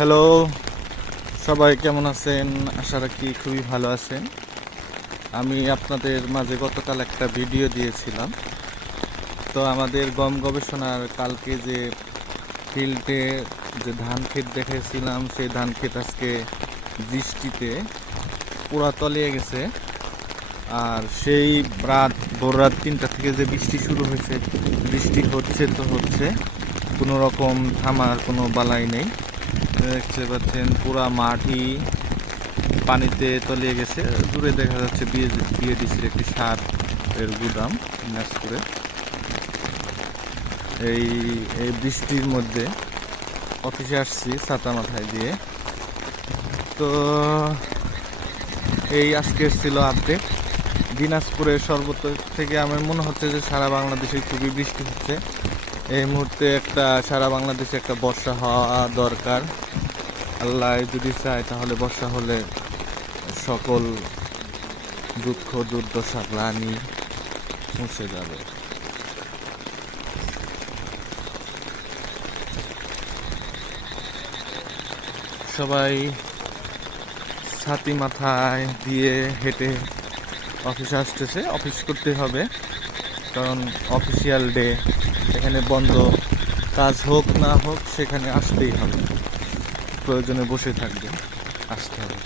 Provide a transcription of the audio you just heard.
Hello, সবাই কেমন আছেন? আশা রাখি খুবই ভালো আছেন। আমি আপনাদের মাঝে গতকাল একটা ভিডিও দিয়েছিলাম। তো আমাদের গম গবেষণার কালকে যে ফিল্ডে যে ধান ক্ষেত দেখেছিলাম, সেই ধান ক্ষেত আজকে বৃষ্টিতে পুরা তলিয়ে গেছে। আর সেই ভোর রাত 3টা থেকে যে বৃষ্টি শুরু হয়েছে, বৃষ্টি হচ্ছে তো হচ্ছে, কোনো রকম থামার কোনো বালাই নেই। দেখতে পাচ্ছেন পুরা মাঠই পানিতে তলিয়ে গেছে। দূরে দেখা যাচ্ছে বিএডিসির একটি সার এর গুদাম দিনাজপুরে। এই এই বৃষ্টির মধ্যে অফিসে আসছি ছাতা মাথায় দিয়ে। তো এই আজকের ছিল আপডেট। দিনাজপুরের সর্বত্র থেকে আমার মনে হচ্ছে যে সারা বাংলাদেশে খুবই বৃষ্টি হচ্ছে। এই মুহূর্তে সারা বাংলাদেশে একটা বর্ষা হওয়া দরকার। আল্লাহ যদি চায় তাহলে বর্ষা হলে সকল দুঃখ দুর্দশা গ্লানি মুছে যাবে। সবাই ছাতি মাথায় দিয়ে হেঁটে অফিসে আসতেছে, অফিস করতে হবে, কারণ অফিসিয়াল ডে, এখানে বন্ধ। কাজ হোক না হোক সেখানে আসতেই হবে, প্রয়োজনে বসে থাকবে, আসতে হবে।